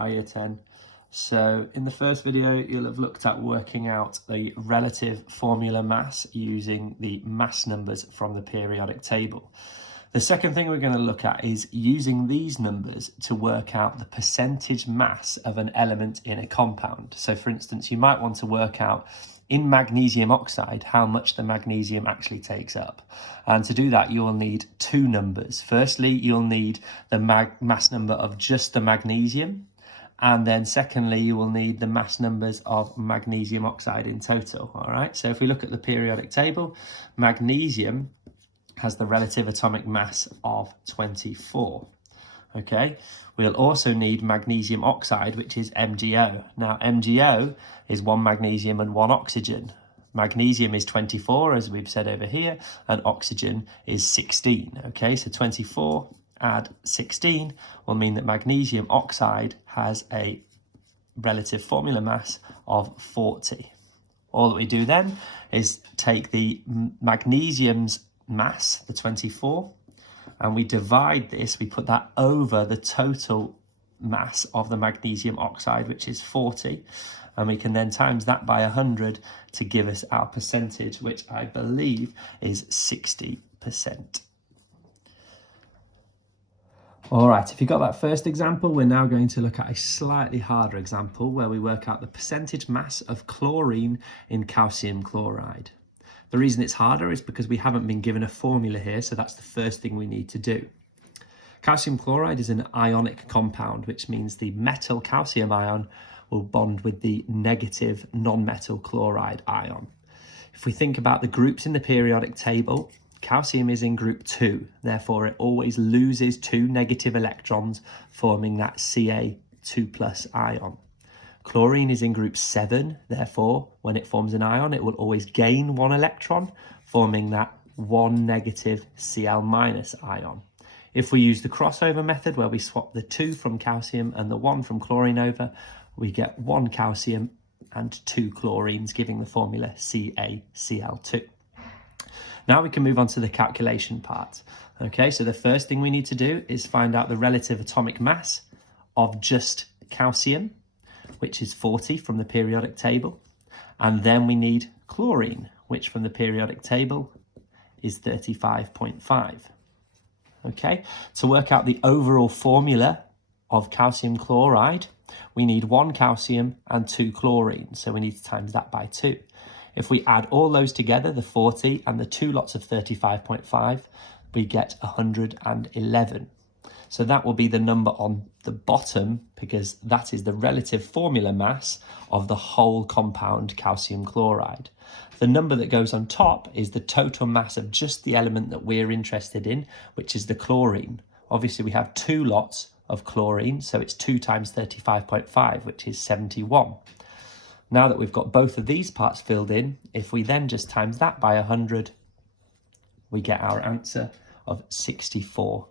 Hi Year 10. So in the first video, you'll have looked at working out the relative formula mass using the mass numbers from the periodic table. The second thing we're going to look at is using these numbers to work out the percentage mass of an element in a compound. So for instance, you might want to work out in magnesium oxide how much the magnesium actually takes up. And to do that, you will need two numbers. Firstly, you'll need the mass number of just the magnesium. And then secondly, you will need the mass numbers of magnesium oxide in total. All right, so if we look at the periodic table, magnesium has the relative atomic mass of 24. Okay, we'll also need magnesium oxide, which is MgO. Now, MgO is one magnesium and one oxygen. Magnesium is 24, as we've said over here, and oxygen is 16. Okay, so 24 add 16 will mean that magnesium oxide has a relative formula mass of 40. All that we do then is take the magnesium's mass, the 24, and we divide this, we put that over the total mass of the magnesium oxide, which is 40, and we can then times that by 100 to give us our percentage, which I believe is 60%. All right, if you got that first example, we're now going to look at a slightly harder example where we work out the percentage mass of chlorine in calcium chloride. The reason it's harder is because we haven't been given a formula here, so that's the first thing we need to do. Calcium chloride is an ionic compound, which means the metal calcium ion will bond with the negative non-metal chloride ion. If we think about the groups in the periodic table, calcium is in group 2, therefore it always loses 2 negative electrons, forming that Ca2+ ion. Chlorine is in group 7, therefore when it forms an ion it will always gain 1 electron, forming that 1 negative Cl- ion. If we use the crossover method where we swap the 2 from calcium and the 1 from chlorine over, we get 1 calcium and 2 chlorines, giving the formula CaCl2. Now we can move on to the calculation part. Okay, so the first thing we need to do is find out the relative atomic mass of just calcium, which is 40 from the periodic table. And then we need chlorine, which from the periodic table is 35.5. Okay, to work out the overall formula of calcium chloride, we need 1 calcium and 2 chlorines, so we need to times that by 2. If we add all those together, the 40 and the 2 lots of 35.5, we get 111. So that will be the number on the bottom, because that is the relative formula mass of the whole compound calcium chloride. The number that goes on top is the total mass of just the element that we're interested in, which is the chlorine. Obviously, we have 2 lots of chlorine, so it's 2 times 35.5, which is 71. Now that we've got both of these parts filled in, if we then just times that by 100, we get our answer of 64%.